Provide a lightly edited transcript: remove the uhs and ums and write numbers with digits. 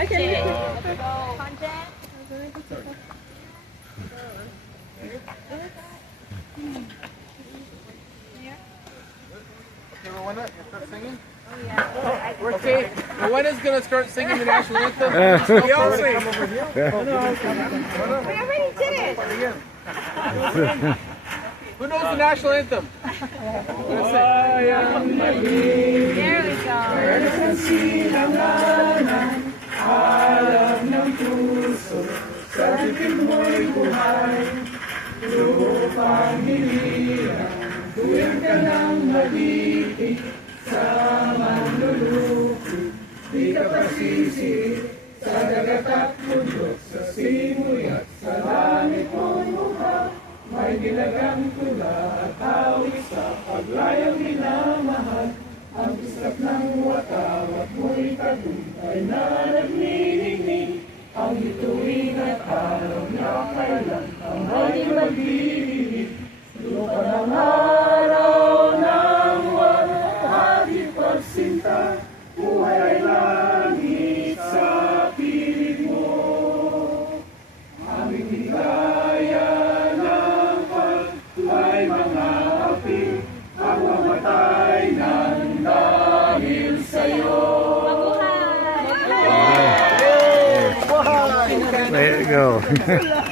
Okay. Okay, when is gonna start singing the national anthem? We already did it. Who knows the national anthem? There we go. There you go.